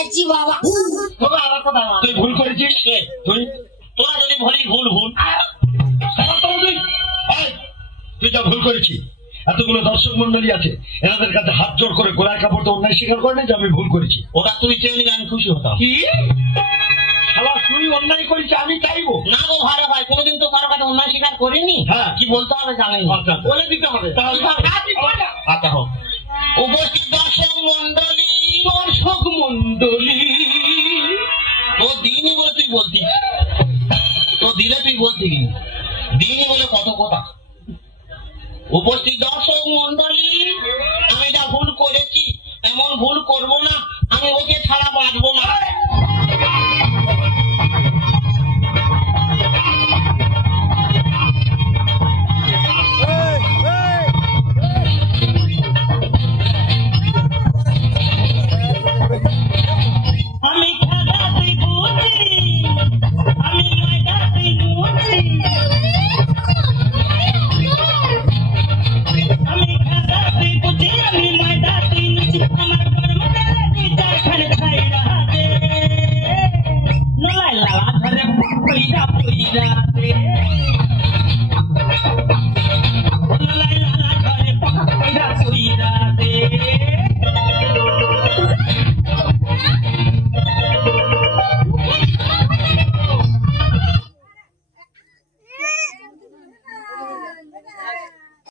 গেছি বাবা। আমার কথা তুই ভুল করেছিস, তুই তোরা যদি বলি ভুল ভুল তুই যা ভুল করেছিস। এতগুলো দর্শক মন্ডলী আছে, এনাদের কাছে হাত জোর করে গোড়ায় কাপড় তো অন্যায় স্বীকার করে না যে আমি ভুল করেছি। ওটা তুই চেয়ে নিলে আমি খুশি হতাম। কি তুই অন্যায় করেছিস আমি চাইবো না গো ভালো ভাই, কোনোদিন তো কারো কাছে অন্যায় স্বীকার করিনি। হ্যাঁ কি বলতে হবে জানেন, বলে দিতে হবে। আচ্ছা হোক। উপস্থিত দর্শক মন্ডলী, তো দিনই বলে তুই বলতিস, তো দিলে তুই বলতি কি দিনই বলে কত কথা। উপস্থিত দর্শক মন্ডলী